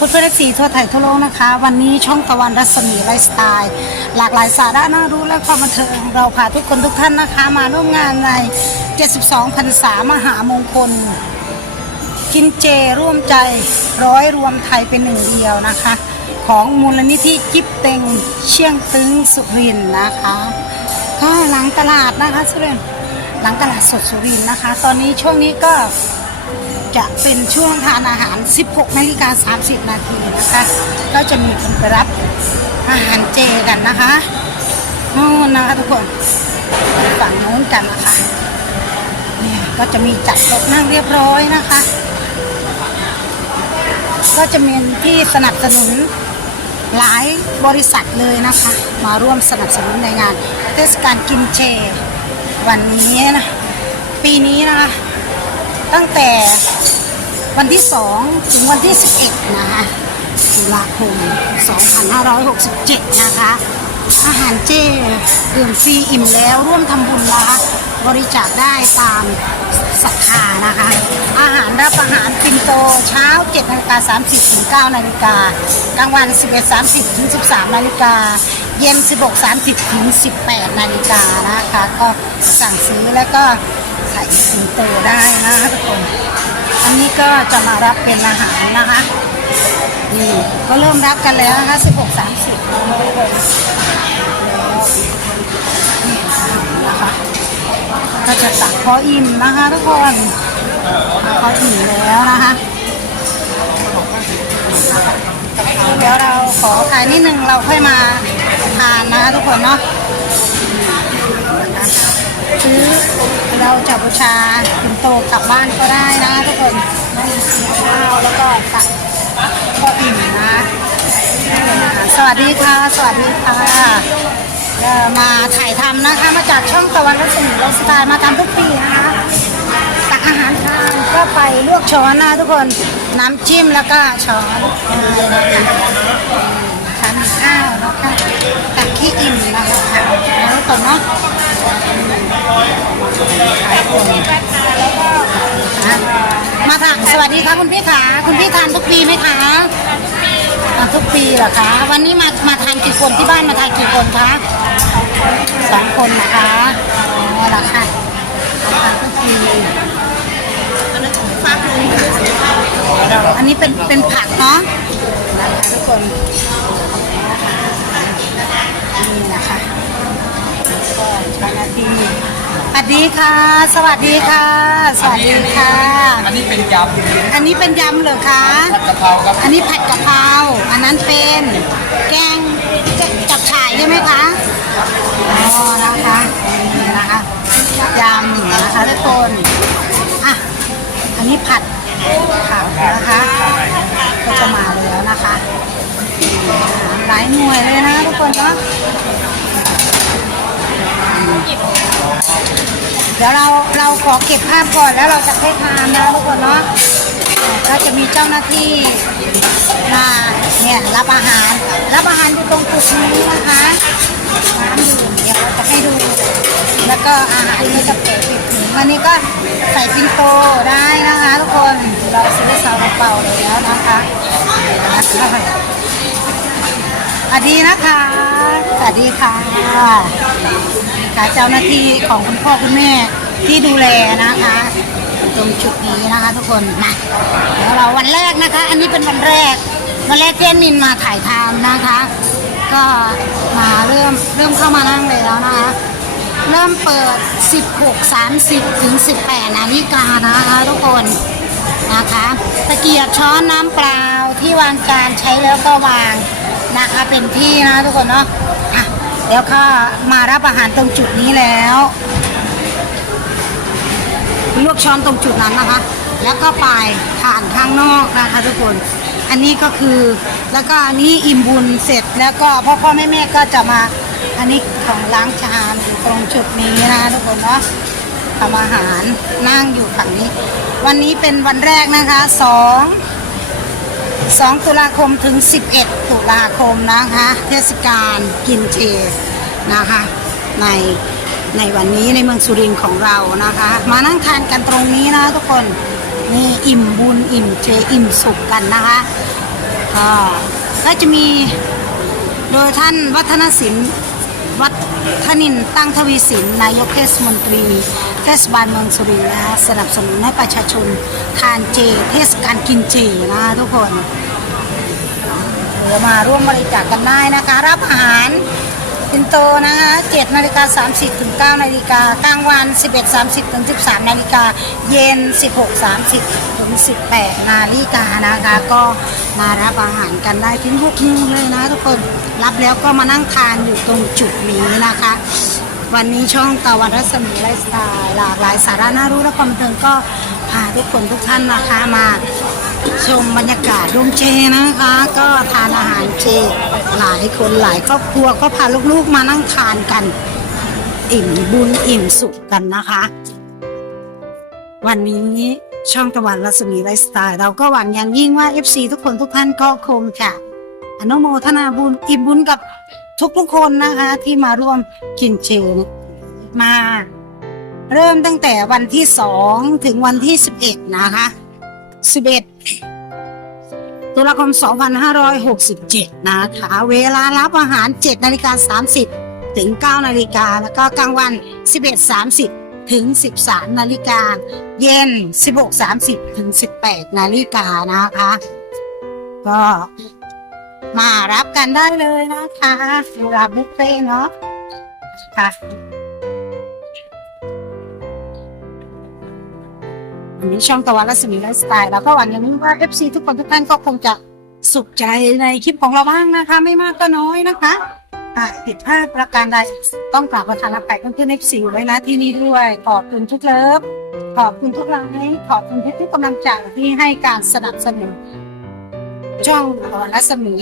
คุณเพื่อนสีทั่วไทยทั่วโลกนะคะ วันนี้ช่องตะวันรัศมีไลฟ์สไตล์ หลากหลายสาระน่ารู้และความบันเทิงเราพาทุกคนทุกท่านนะคะ มาร่วมงานใน 72พรรษามหามงคล กินเจร่วมใจร้อยรวมไทยเป็นหนึ่งเดียวนะคะ ของมูลนิธิจิบเต็งเชียงตึงสุรินนะคะก็หลังตลาดนะคะสุรินหลังตลาดสดสุรินนะคะ ตอนนี้ช่วงนี้ก็ จะเป็นช่วงทานอาหาร 16นาฬิกา30 นาทีนะคะ ก็จะมีคนไปรับอาหารเจกันนะคะนู่นนะคะทุกคนฝั่งโน้นกันนะคะเนี่ยก็จะมีจัดโต๊ะนั่งเรียบร้อยนะคะ ก็จะมีที่สนับสนุนหลายบริษัทเลยนะคะ มาร่วมสนับสนุนในงาน เทศกาลกินเจ วันนี้นะ ปีนี้นะคะ ตั้งแต่ วันที่ 2 ถึงวันที่ 11 นะคะตุลาคม 2567 นะคะ อาหารเจดื่มฟรีอิ่มแล้วร่วมทำบุญนะคะ บริจาคได้ตามศรัทธานะคะ อาหารรับอาหารปินโตเช้า7นาฬิกา30ถึง9นาฬิกากลางวัน 11 30ถึง13นาฬิกาเย็น 16 30ถึง18นาฬิกานะคะ ก็สั่งซื้อแล้วก็ไข่สิงโตได้นะคะทุกคน นี้ก็จะมารับเป็นอาหารนะคะนี่ก็เริ่มรับกันแล้วนะคะ16 30นี่นะคะก็จะตักพออิ่มนะคะทุกคนพออิ่มแล้วนะคะเดี๋ยวเราขอถ่ายนิดนึงเราค่อยมาทานนะคะทุกคนเนาะซื้อเราจะบูชาถึงโตกลับบ้านก็ได้นะ นข้าวแล้วก็ตักก็อิ่มนะ สวัสดีค่ะ สวัสดีค่ะมาถ่ายทำนะคะ มาจากช่องตะวันรัศมีไลฟ์สไตล์มาทำทุกปีนะคะ ตักอาหารทานก็ไปลวกช้อนนะทุกคนน้ำจิ้มแล้วก็ช้อนทานข้าวแล้วก็ตักขี้อิ่มนะคะแล้วทุกคนเนาะมาค่ะ สวัสดีค่ะคุณพี่ขาคุณพี่ทานทุกปีไหมคะทานทุกปีเหรอคะ วันนี้มามาทานกี่คนที่บ้านมาทานกี่คนคะสองคนนะคะอ๋อละค่ะทานทุกปีอันนี้เป็นเป็นผักเนาะนะคะทุกคนนี่นะคะก็เจ้าหน้าที วัสดีค่ะ สวัสดีค่ะ สวัสดีค่ะ อันนี้เป็นยำอันนี้เป็นยำเหรอคะผัดกะเพราครับ อันนี้ผัดกะเพรา อันนั้นเป็นแกงกับฉ่ายใช่ไหมคะ อ๋อ นะคะนี่นะคะยำนะคะทุกคน อะ อันนี้ผัดขาวนะคะก็จะมาแล้วนะคะ หลายหน่วยเลยนะทุกคนเนาะ เดี๋ยวเราเราขอเก็บภาพก่อนแล้วเราจะให้ทานนะทุกคนเนาะก็จะมีเจ้าหน้าที่มาเนี่ยรับอาหาร รับอาหารอยู่ตรงจุดนี้นะคะน้ำดื่มเดี๋ยวเราจะให้ดู แล้วก็อาหารที่จะเปิดปิดถึงวันนี้ก็ใส่ปินโตได้นะคะ ทุกคนเราซื้อซาลาเปาแล้วนะคะ สวัสดีนะคะ สวัสดีค่ะค่ะเจ้าหน้าที่ของคุณพ่อคุณแม่ที่ดูแลนะคะตรงจุดนี้นะคะทุกคนมาเดี๋ยวเราวันแรกนะคะ อันนี้เป็นวันแรกวันแรกเจนมินมาถ่ายทำนะคะ ก็มาเริ่มเริ่มเข้ามานั่งแล้วนะคะ เริ่มเปิด 16.30 ถึง 18 นาฬิกานะคะทุกคนนะคะ ตะเกียบช้อนน้ำเปล่าที่วางจานใช้แล้วก็วาง นะคะเป็นที่นะทุกคนเนาะอะเดี๋ยวก็มารับอาหารตรงจุดนี้แล้วลวกช้อนตรงจุดนั้นนะคะ แล้วก็ไปทานข้างนอกนะคะทุกคน อันนี้ก็คือแล้วก็อันนี้อิ่มบุญเสร็จแล้วก็พ่อพ่อแม่แม่ก็จะมาอันนี้ของล้างชามอยู่ตรงจุดนี้นะคะทุกคนเนาะทำอาหารนั่งอยู่ฝั่งนี้ วันนี้เป็นวันแรกนะคะสอง 2 ตุลาคมถึง 11 ตุลาคมนะคะ เทศกาลกินเจนะคะ ในในวันนี้ในเมืองสุรินทร์ของเรานะคะ มานั่งทานกันตรงนี้นะทุกคนนี่อิ่มบุญอิ่มเจอิ่มสุขกันนะคะก็ก็จะมีโดยท่านวัฒนศิลป์วัด ทนินตั้งทวีสินนายกเทศมนตรีเทศบาลเมืองสุรินทร์นะคะสนับสนุนให้ประชาชนทานเจ เทศกาลกินเจนะคะทุกคนเดี๋ยวมาร่วมบริจาคกันได้นะคะ รับอาหาร ปินโตนะคะ7นาฬิกา30ถึง9นาฬิกากลางวัน 11 30ถึง13นาฬิกาเย็น 16 30ถึง18นาฬิกานะคะก็มารับอาหารกันได้ถึง6โมงเลยนะทุกคนรับแล้วก็มานั่งทานอยู่ตรงจุดนี้นะคะ วันนี้ช่องตะวันรัศมีไลฟ์สไตล์หลากหลายสาระน่ารู้และความบันเทิงก็พาทุกคนทุกท่านนะคะมาชมบรรยากาศร่มเจนะคะ ก็ทานอาหารเจ หลายคนหลายครอบครัวก็พาลูกๆมานั่งทานกัน อิ่มบุญอิ่มสุขกันนะคะ วันนี้ช่องตะวันรัศมีไลฟ์สไตล์เราก็หวังอย่างยิ่งว่า FC ทุกคนทุกท่านก็คงจะอนุโมทนาบุญอิ่มบุญกับทุกๆคนนะคะ ที่มาร่วมกินเจมา เริ่มตั้งแต่วันที่สองถึงวันที่สิบเอ็ดนะคะ11 ตุลาคม 2567 นะคะ เวลารับอาหาร 7นาฬิกา30 ถึง 9นาฬิกา แล้วก็กลางวัน 11.30 ถึง 13นาฬิกา เย็น 16.30 ถึง 18นาฬิกานะคะ ก็มารับกันได้เลยนะคะเวลาบุฟเฟ่ต์เนาะค่ะ วันนี้ช่องตะวันรัศมีไลฟ์สไตล์แล้วก็หวังอย่างนี้ว่า FC ทุกคนทุกท่านก็คงจะสุขใจในคลิปของเราบ้างนะคะ ไม่มากก็น้อยนะคะผิดพลาดประการใดต้องกราบประธานอภัยเพื่อนๆ FC ไว้นะที่นี้ด้วย ขอบคุณทุกเลิฟขอบคุณทุกไลค์ขอบคุณทุกกำลังใจที่ให้การสนับสนุนช่องตะวันรัศมี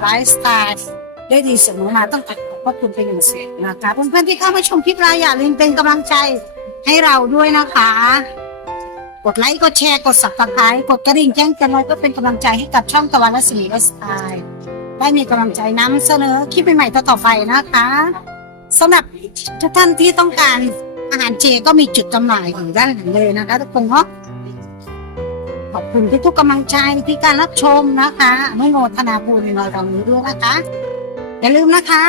ไลฟ์สไตล์ได้ดีเสมอมาต้องขอบพระคุณเป็นอย่างสูงนะคะเพื่อนๆที่เข้ามาชมคลิปเราอย่าลืมเป็นกำลังใจให้เราด้วยนะคะ กดไลค์กดแชร์กด subscribe กดกระดิ่งแจ้งเตือนไว้ก็เป็นกำลังใจให้กับช่องตะวันและสีและสไตล์ได้มีกำลังใจนำเสนอคลิปใหม่ๆต่อๆไปนะคะสำหรับทุกท่านที่ต้องการอาหารเจก็มีจุดจำหน่ายอยู่ด้านหลังเลยนะคะทุกคนเนาะขอบคุณที่ทุกกำลังใจที่การรับชมนะคะอนุโมทนาบุญในเรานี้ด้วยนะคะอย่าลืมนะคะ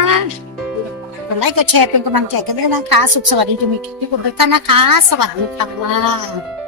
กดไลค์กดแชร์เป็นกำลังใจกันด้วยนะคะ สุขสวัสดีจะมีทุกคนทุกท่านนะคะ สวัสดีค่ะ